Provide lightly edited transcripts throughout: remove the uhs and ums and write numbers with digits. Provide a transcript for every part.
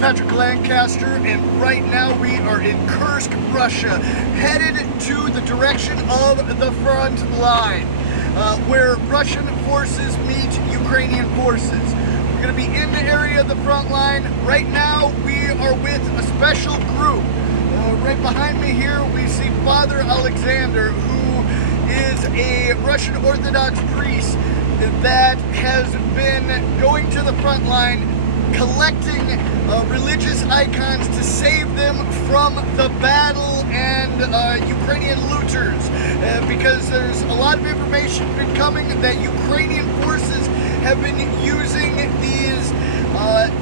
Patrick Lancaster, and right now we are in Kursk, Russia, headed to the direction of the front line, where Russian forces meet Ukrainian forces. We're going to be in the area of the front line. Right now we are with a special group. Right behind me here we see Father Alexander, who is a Russian Orthodox priest that has been going to the front line, collecting religious icons to save them from the battle and Ukrainian looters, because there's a lot of information been coming that Ukrainian forces have been using these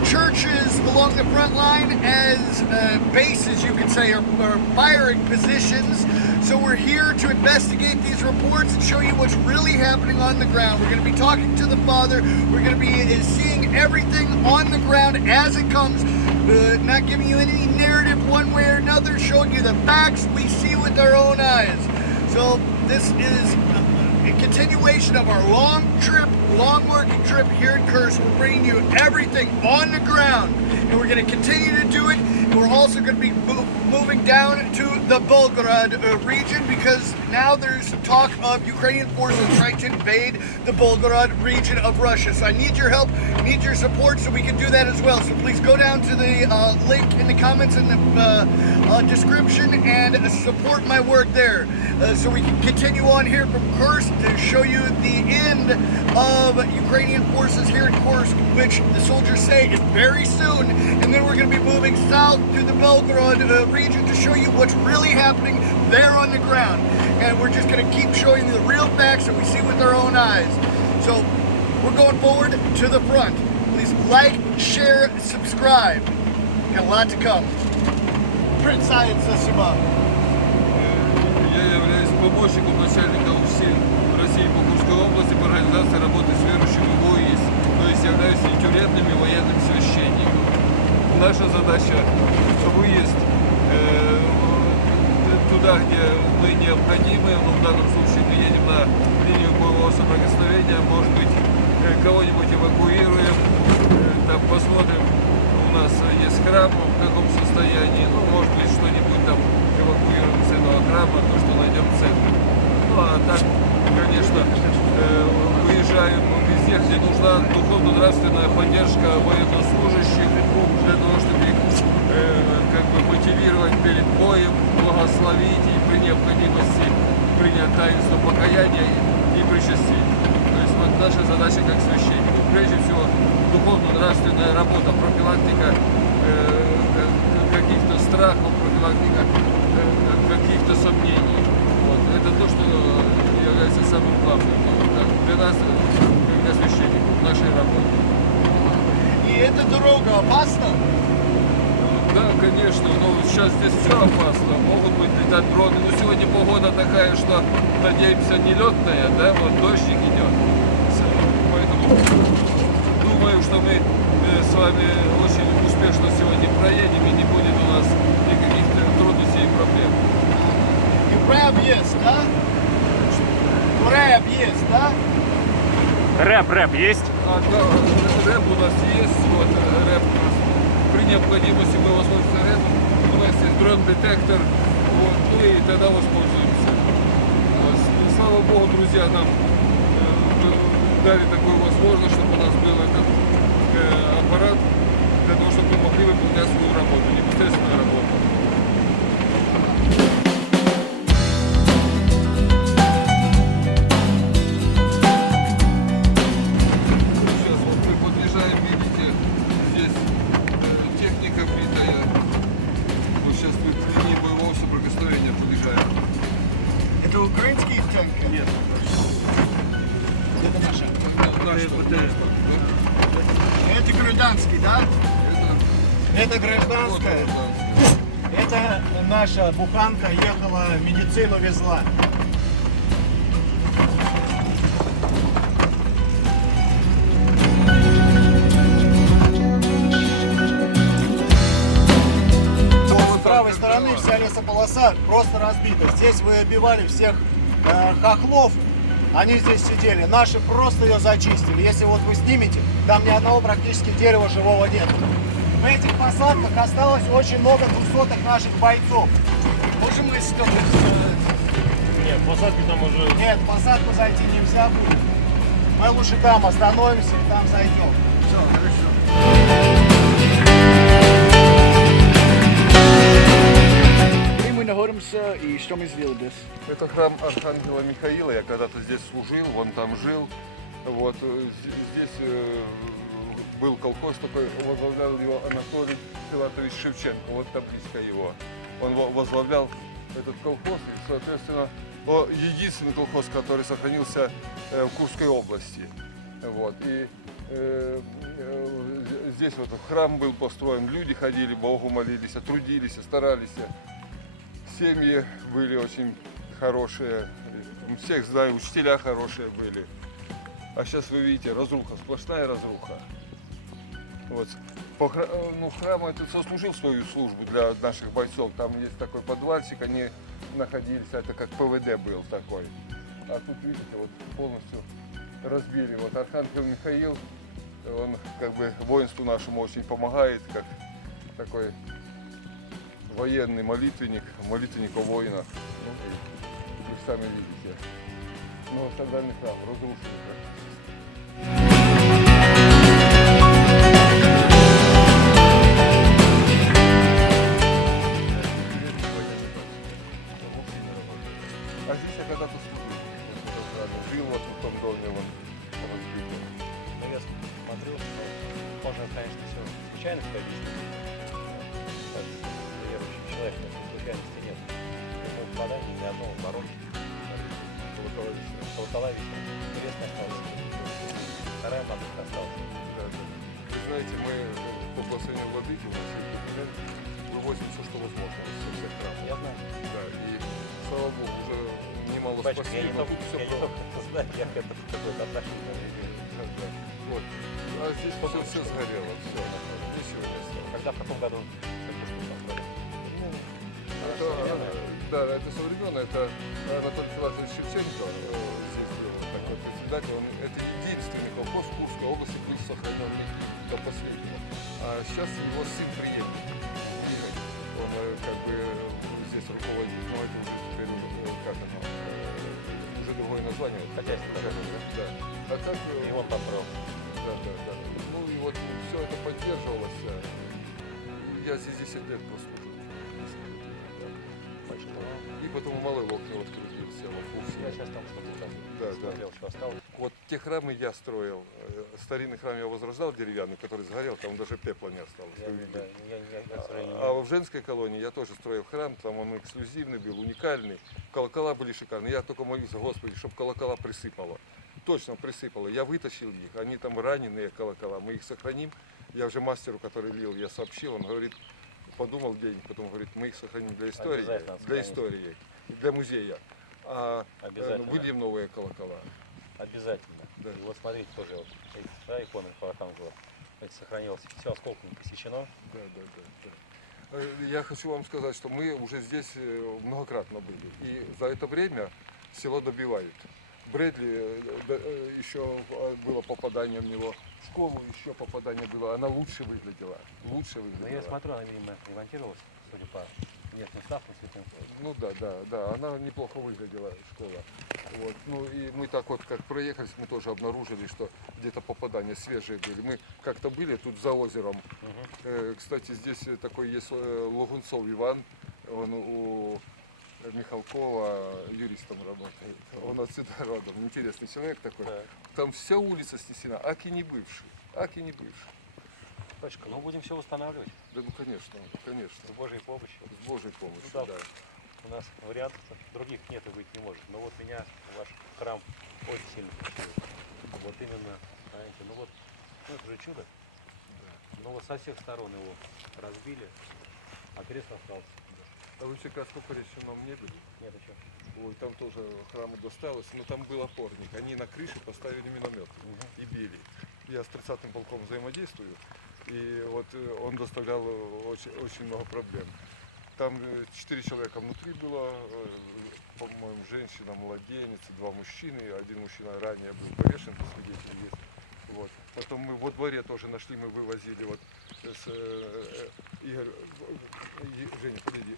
churches along the front line as bases, you could say, or firing positions. So we're here to investigate these reports and show you what's really happening on the ground. We're going to be talking to the father. We're going to be seeing everything on the ground as it comes, not giving you any narrative one way or another, showing you the facts we see with our own eyes. So this is a continuation of our long working trip here in Kursk. We're bringing you everything on the ground, and we're going to continue to do it. And we're also going to be moving down to the Volgograd region, because now there's talk of Ukrainian forces trying to invade the Volgograd region of Russia. So I need your help, need your support so we can do that as well. So please go down to the link in the comments in the description and support my work there, so we can continue on here from Kursk to show you the end of Ukrainian forces here in Kursk, which the soldiers say is very soon. And then we're going to be moving south to the Belgorod region to show you what's really happening there on the ground. And we're just going to keep showing you the real facts that we see with our own eyes. So we're going forward to the front. Please like, share, subscribe. Got a lot to come. Prince Science, спасибо. Я являюсь помощником начальника УФСИН России по Курской области по организации работы с верующими в ОИС, то есть являюсь тюремным и военным священником. Наша задача – выезд туда, где мы необходимы. Но в данном случае мы едем на линию боевого соприкосновения, может быть, кого-нибудь эвакуируем, там посмотрим, у нас есть храм, в каком состоянии, ну, может быть, что-нибудь там эвакуируем с этого храма, то, что найдем в центре. Ну, а так, конечно, выезжаем везде, где нужна духовно-нравственная поддержка военнослужащих, для того, чтобы их как бы мотивировать перед боем, благословить и при необходимости принять таинство покаяния и причастить. То есть вот наша задача как священников. Прежде всего, духовно-нравственная работа, профилактика каких-то страхов, профилактика каких-то сомнений. Вот. Это то, что является самым главным для нас, как для священников, в нашей работе. И эта дорога опасна? Да, конечно, но сейчас здесь все опасно. Могут быть летать дроны. Но сегодня погода такая, что, надеемся, нелетная, да, вот дождик идет. Поэтому думаю, что мы с вами очень успешно сегодня проедем, и не будет у нас никаких трудностей и проблем. И рэп есть, да? Рэп есть, да? Рэп есть? Да, рэп у нас есть, вот рэп у нас. При необходимости мы воспользуемся рэпом. У нас есть дрон-детектор, вот, ну и тогда воспользуемся. Слава Богу, друзья нам дали такую возможность, чтобы у нас был этот аппарат, для того, чтобы мы могли выполнять свою работу, непосредственную работу. Сейчас вот мы подъезжаем, видите, здесь техника бритая. Вот сейчас мы к линии боевого соприкосновения подъезжаем. Это украинские танки? Нет. Это наши. Это Это гражданский, да? Это гражданская. Это наша буханка ехала, медицину везла. С правой стороны вся лесополоса просто разбита. Здесь вы оббивали всех хохлов. Они здесь сидели, наши просто ее зачистили. Если вот вы снимете, там ни одного практически дерева живого нет. В этих посадках осталось очень много двухсотых наших бойцов. Можем мы что-то... Нет, посадки там уже... Нет, в посадку зайти нельзя будет. Мы лучше там остановимся и там зайдем. Все, хорошо. Где мы находимся и что мы сделали здесь? Это храм Архангела Михаила, я когда-то здесь служил, он там жил. Вот здесь был колхоз такой, возглавлял его Анатолий Филатович Шевченко, вот табличка его. Он возглавлял этот колхоз, и, соответственно, единственный колхоз, который сохранился в Курской области. Вот. И здесь вот храм был построен, люди ходили, Богу молились, трудились, старались. Семьи были очень хорошие, всех знаю, учителя хорошие были. А сейчас вы видите, разруха, сплошная разруха. Вот. Храм этот сослужил свою службу для наших бойцов. Там есть такой подвальчик, они находились, это как ПВД был такой. А тут, видите, вот полностью разбили. Вот Архангел Михаил, он как бы воинству нашему очень помогает, как такой военный молитвенник, молитвенник о воинах. Ну, вы сами видите. Но сакральный храм разрушен. А здесь я когда-то служил. Жил вот в том доме, вон разбил. Ну, я смотрю, что можно, конечно, все случайность объяснить. Верующий человек, но случайности нет. Мы попадаем ни одного барона. Колокола висят. Интересно осталось. Вторая матушка осталась. Да, да. Вы знаете, мы по благословению владыки у нас есть документ, вывозим все, что возможно со всех храмов. Я знаю. Да, и слава Богу, уже немало Батюшка, спасли, я не но только, тут все я не только это знаю, я к этому какое-то отношение имею. Да, да. Вот. А здесь все сгорело, все. Ничего не осталось. Когда в каком году церковь построили? Да, это современно, это Анатолий Филатович Шевченко здесь был такой председатель. Это единственный колхоз в Курской области был сохраненный до последнего. А сейчас его сын преемник Игорь, он как бы здесь руководит, но это уже теперь, как оно, уже другое название. Хозяйство, Да. А так, И он построил. да. Ну и вот все это поддерживалось. Я здесь 10 лет прослужил. И потом в Малой Локне вот крутился, во Фурсе. Я сейчас там смотрел, Да. смотрел, что осталось. Вот те храмы я строил. Старинный храм я возрождал деревянный, который сгорел, там даже пепла не осталось. Я, вы видели. да, я, к сожалению, не А в женской колонии я тоже строил храм, там он эксклюзивный был, уникальный. Колокола были шикарные. Я только молился, Господи, чтобы колокола присыпало. Точно присыпало. Я вытащил их, они там раненые колокола, мы их сохраним. Я уже мастеру, который лил, я сообщил, он говорит, подумал день, потом говорит, мы их сохраним для истории, Обязательно истории, для музея. А Обязательно. выльем новые колокола. обязательно. Да. И вот смотрите, тоже вот эти иконы по Архангелу. Это сохранилось, все осколком не посечено. Да. Я хочу вам сказать, что мы уже здесь многократно были. И за это время село добивают. Брэдли еще было попадание в него. В школу еще попадание было. Она лучше выглядела. Но я смотрю, она, видимо, ремонтировалась, судя по внешним ставкам святым. Ну да. Она неплохо выглядела, школа. Вот. Ну и мы так вот, как проехались, мы тоже обнаружили, что где-то попадания свежие были. Мы как-то были тут за озером. Кстати, здесь такой есть Логунцов Иван. Он у Михалкова юристом работает. Он отсюда родом. Интересный человек такой. Да. Там вся улица снесена, аки не бывший. Батюшка, ну будем все восстанавливать. Да ну конечно. С Божьей помощью. С Божьей помощью, Ну, да. У нас вариантов других нет и быть не может. Но вот меня ваш храм очень сильно впечатлил. Вот именно, знаете, ну это же чудо. Ну вот со всех сторон его разбили, а крест остался. А вы в Черкасско-Пореченом не были? Нет, а что? Ой, там тоже храму досталось, но там был опорник. Они на крыше поставили миномет и били. Я с 30-м полком взаимодействую, и вот он доставлял очень много проблем. Там 4 человека внутри было, по-моему, женщина, младенец, 2 мужчины. Один мужчина ранее был повешен, свидетель есть. Вот. Потом мы во дворе тоже нашли, мы вывозили вот Сейчас, Игорь, Женя, подойди.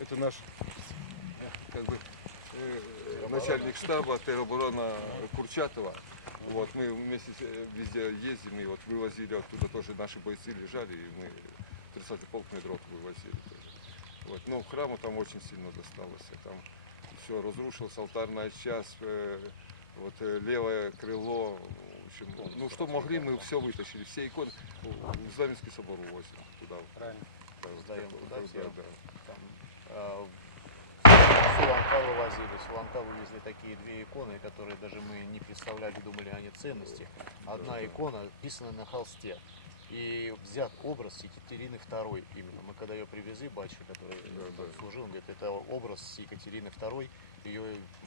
Это наш как бы, начальник штаба тероборона Курчатова. Вот, мы вместе везде ездим, и вот вывозили оттуда тоже, наши бойцы лежали, и мы 30-й полк медрот вывозили тоже. Вот, но храму там очень сильно досталось, там все разрушилось, алтарная часть, вот левое крыло, в общем, ну что могли, мы все вытащили, все иконы, в Знаменский собор увозим туда. Правильно. Да, вот Сдаем такое, туда да, все. да. Там, Суланка вывозили. Суланка вывезли такие две иконы, которые даже мы не представляли, думали они ценности. Одна икона писана на холсте. И взят образ Екатерины II именно. Мы когда ее привезли, батюшка, который Да. служил, он говорит, это образ Екатерины II. Ее,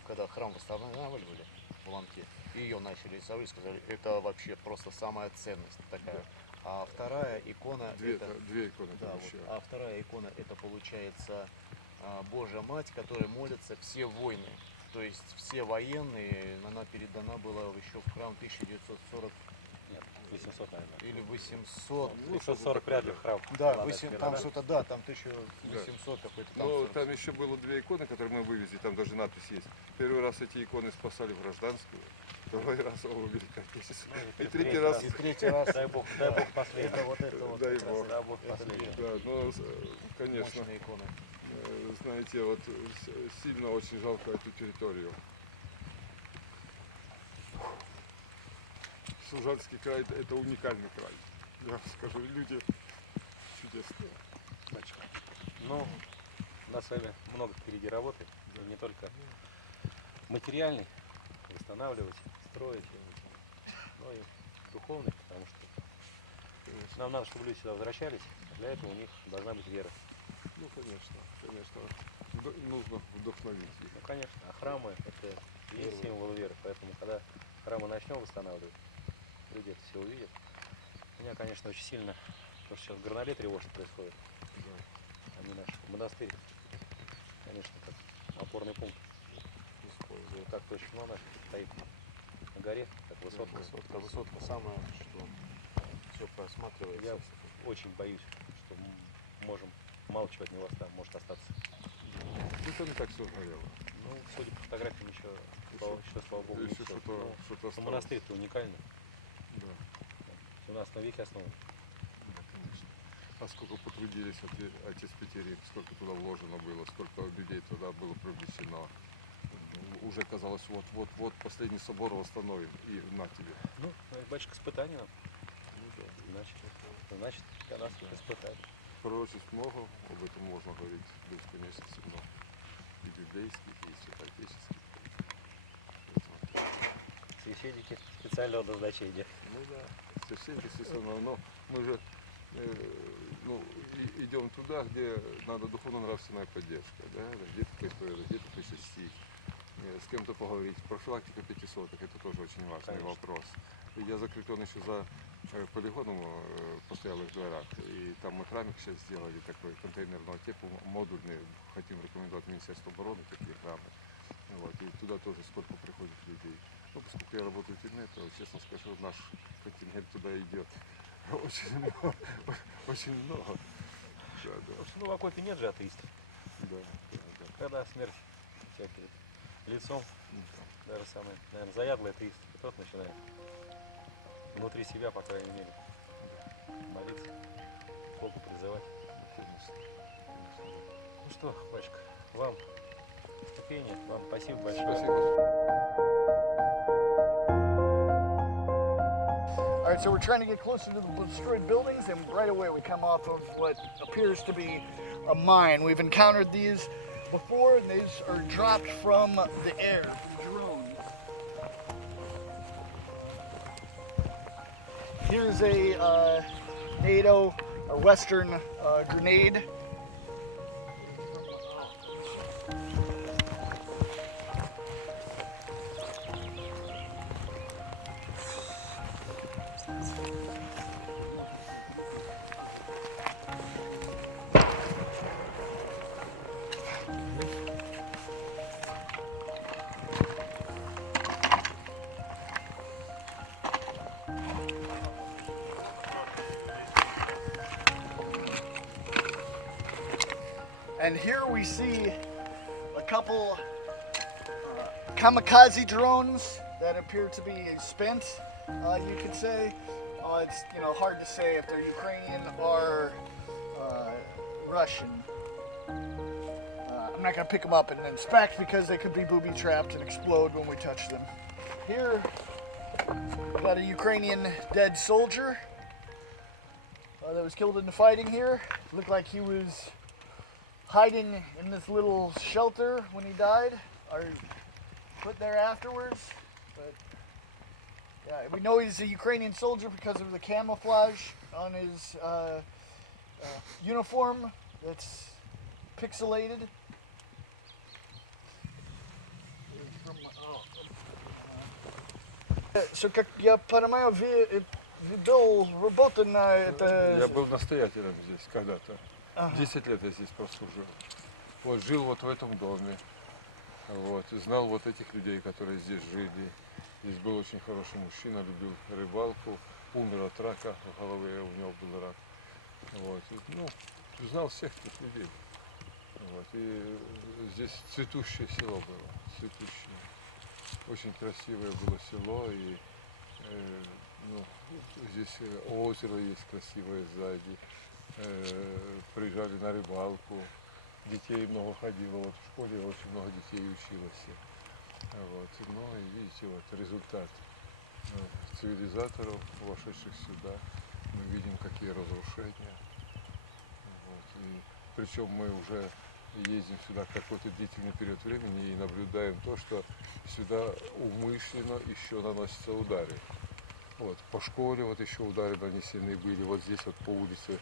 когда храм восстанавливали в Ланке, ее начали рисовать, сказали, это вообще просто самая ценность такая. Да. А вторая икона, Две это, иконы да, там вот, еще. а вторая икона, это получается Божья Мать, которой молятся все войны. То есть все военные, она передана была еще в храм 1940 Нет, 800, наверное. или 800. 840 вряд ли в храм. Да, Ладно, 8, это там да. что-то, да, там 1800 какой-то там. Ну, 40. там еще было две иконы, которые мы вывезли, там даже надпись есть. Первый раз эти иконы спасали в гражданскую, второй раз о Великой Отечественной. И третий раз, И третий раз. Дай бог последний. Это вот Дай как раз бог. Дай бог это последний. две да, ну, конечно, мощные иконы. знаете, вот сильно очень жалко эту территорию. Сужанский край – это уникальный край. Я вам скажу, люди чудесные. Значит, Ну, у нас с вами много впереди работы. И не только материальный, восстанавливать, строить, но и духовный, потому что нам надо, чтобы люди сюда возвращались. Для этого у них должна быть вера. ну, конечно, нужно вдохновить их. Ну, конечно, а храмы это и есть символ веры, поэтому когда храмы начнем восстанавливать, люди это все увидят. Меня, конечно, очень сильно, то, что сейчас в Горноле тревожно происходит. Они наш монастырь, конечно, как опорный пункт используют, как точно наш стоит на горе, как высотка. Высотка самая, что все просматривается. Я очень боюсь, что можем мало чего от него может остаться. Ну, там и так все сгорело. Ну, судя по фотографиям, еще, слава богу, не Если всё. что-то Ну, осталось. монастырь-то уникальный. Да, У нас на веке основан. да, конечно. А сколько потрудились отец Петерин, сколько туда вложено было, сколько людей туда было привлечено. Уже казалось, вот последний собор восстановим, и на тебе. Ну, батюшка, испытание нам. Значит, для нас это испытание. Пророчеств много, об этом можно говорить бесконечно, но и библейских, и святоотеческих. Священники специального назначения. Ну да, священники, естественно, но мы же идем туда, где надо духовно-нравственная поддержка, да, где-то поисповедовать, где-то причастить, с кем-то поговорить. Профилактика 500, это тоже очень важный Конечно. вопрос. Я закреплен еще за полигоном в постоялых дворах, и там мы храмик сейчас сделали такой контейнерного типа, модульный, хотим рекомендовать Министерству обороны такие храмы. Вот, и туда тоже сколько приходит людей. Ну, поскольку я работаю в тюрьме, то, честно скажу, наш контингент туда идет очень много. Очень много. Да, да, Ну, в окопе нет же атеистов. да, да, да. Когда смерть у тебя перед лицом, даже самый, наверное, заядлый атеист, и тот начинает внутри себя, по крайней мере, молиться, Богу призывать. Ну что, батюшка, вам терпения, вам спасибо большое. Спасибо. All right, so we're trying to get closer to the destroyed buildings, and right away we come off of what appears to be a mine. We've encountered these before, and these are dropped from the air, from drones. Here's a NATO or Western grenade. And here we see a couple kamikaze drones that appear to be spent, you could say. It's hard to say if they're Ukrainian or Russian. I'm not going to pick them up and inspect because they could be booby trapped and explode when we touch them. Here, we got a Ukrainian dead soldier that was killed in the fighting here. Looked like he was hiding in this little shelter when he died, or put there afterwards. But yeah, we know he's a Ukrainian soldier because of the camouflage on his uniform that's pixelated. So, как я понимаю, вы был работа на это... Я был настоятелем здесь когда-то. 10 лет я здесь прослужил. Вот жил вот в этом доме. Вот, и знал вот этих людей, которые здесь жили. Здесь был очень хороший мужчина, любил рыбалку. Умер от рака, в голове у него был рак. Вот, и, знал всех этих людей. Вот, и здесь цветущее село было, цветущее. Очень красивое было село, и здесь озеро есть красивое сзади. Приезжали на рыбалку, детей много ходило, вот в школе очень много детей училось. Вот. Ну и видите, вот результат цивилизаторов, вошедших сюда. Мы видим, какие разрушения. Вот. И причем мы уже ездим сюда какой-то длительный период времени и наблюдаем то, что сюда умышленно еще наносятся удары. Вот, по школе вот еще удары нанесены были, вот здесь вот по улице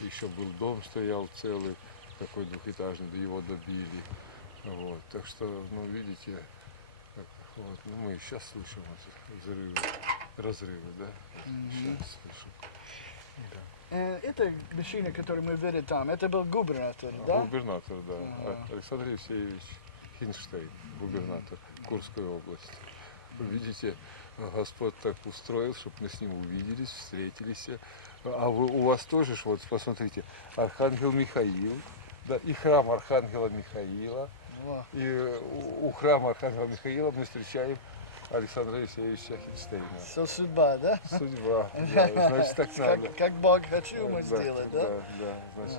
еще был дом, стоял целый, такой двухэтажный, да его добили. Вот, так что, видите, вот, мы и сейчас слышим вот взрывы, разрывы, да? Сейчас слышим. Это мужчина, который мы видели там, это был губернатор, да? Губернатор, да. Александр Евсеевич Хинштейн, губернатор Курской области. Вы видите, Господь так устроил, чтобы мы с ним увиделись, встретились. А у вас тоже, вот посмотрите, Архангел Михаил, да, и храм Архангела Михаила. И у храма Архангела Михаила мы встречаем Александра Евсеевича Хинштейна. Все судьба, да? Судьба, да, значит так надо. Как Бог хочу мы сделать, да? Да, значит,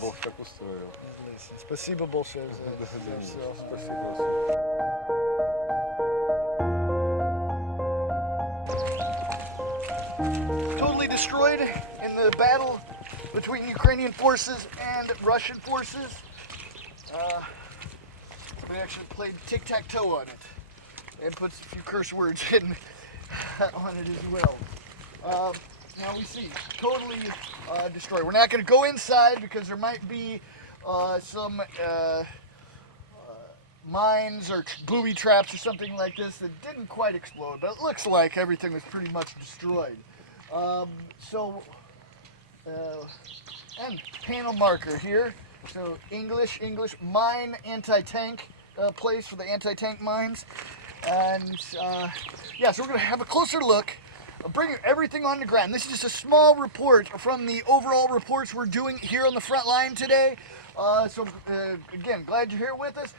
Бог так устроил. Спасибо большое за все. Спасибо. Totally destroyed in the battle between Ukrainian forces and Russian forces. We actually played tic-tac-toe on it and put a few curse words in on it as well. Now we see, totally destroyed. We're not going to go inside because there might be some mines or booby traps or something like this that didn't quite explode, but it looks like everything was pretty much destroyed. And panel marker here. So English, mine anti-tank place for the anti-tank mines. And so we're going to have a closer look. I'll bring everything on the ground. This is just a small report from the overall reports we're doing here on the front line today. Again, glad you're here with us.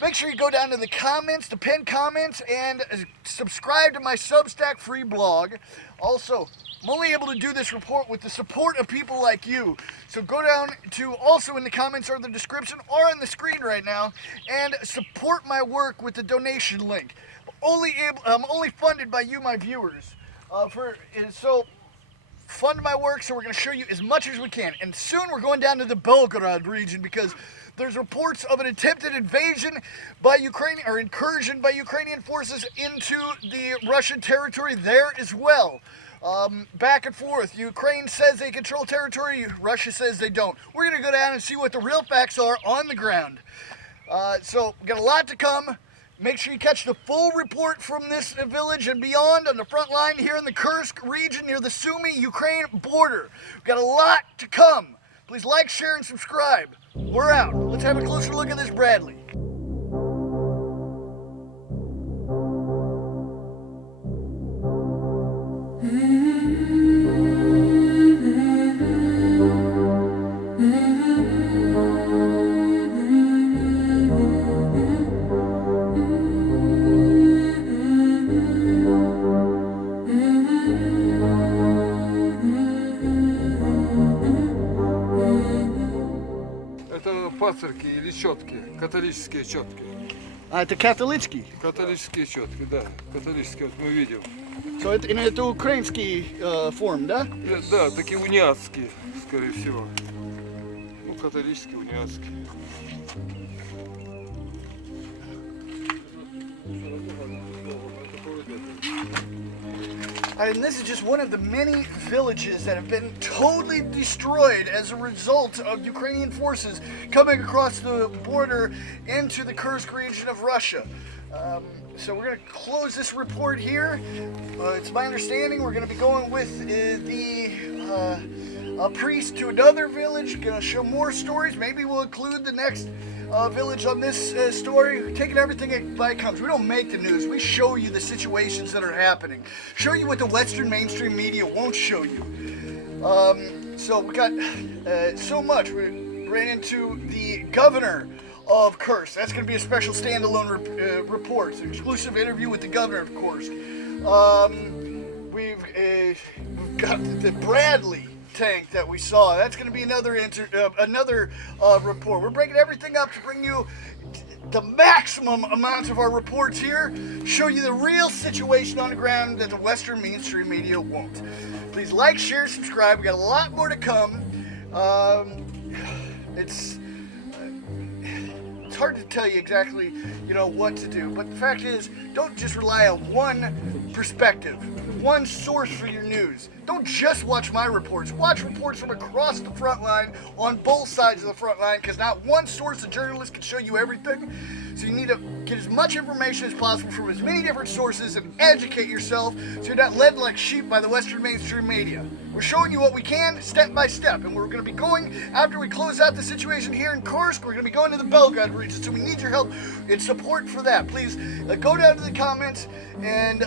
Make sure you go down to the comments, the pinned comments, and subscribe to my Substack free blog. Also, I'm only able to do this report with the support of people like you. So go down to also in the comments or the description or on the screen right now and support my work with the donation link. I'm only funded by you, my viewers. So fund my work, so we're going to show you as much as we can. And soon we're going down to the Belgorod region because there's reports of an attempted invasion by Ukraine or incursion by Ukrainian forces into the Russian territory there as well. Back and forth. Ukraine says they control territory. Russia says they don't. We're going to go down and see what the real facts are on the ground. So we've got a lot to come. Make sure you catch the full report from this village and beyond on the front line here in the Kursk region near the Sumy-Ukraine border. We've got a lot to come. Please like, share, and subscribe. We're out. Let's have a closer look at this Bradley. Mm-hmm. четки, католические четки. Это католический. Католические четки, да. Католические, вот мы видим. So это украинский форм, да? Да, такие униатские, скорее всего. Ну, католические, униатские. And this is just one of the many villages that have been totally destroyed as a result of Ukrainian forces coming across the border into the Kursk region of Russia. So we're going to close this report here. It's my understanding we're going to be going with a priest to another village, going to show more stories. Maybe we'll include the next village on this story, taking everything by it comes. We don't make the news. We show you the situations that are happening. Show you what the Western mainstream media won't show you. So we got so much. We ran into the governor of Kursk. That's going to be a special standalone report. An exclusive interview with the governor of Kursk. We've got the Bradley tank that we saw. That's going to be another report. We're breaking everything up to bring you the maximum amount of our reports here, show you the real situation on the ground that the Western mainstream media won't. Please like, share, subscribe. We got a lot more to come. It's hard to tell you exactly, what to do. But the fact is, don't just rely on one perspective, one source for your news. Don't just watch my reports. Watch reports from across the front line on both sides of the front line, because not one source of journalist can show you everything. So you need to get as much information as possible from as many different sources and educate yourself so you're not led like sheep by the Western mainstream media. We're showing you what we can, step by step, and we're going to be going, after we close out the situation here in Kursk, we're going to be going to the Belgorod region, so we need your help and support for that. Please go down to the comments and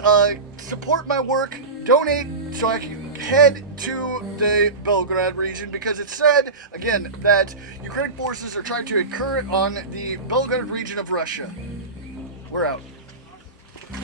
support my work, donate so I can head to the Belgorod region, because it's said, again, that Ukrainian forces are trying to incur on the Belgorod region of Russia. We're out.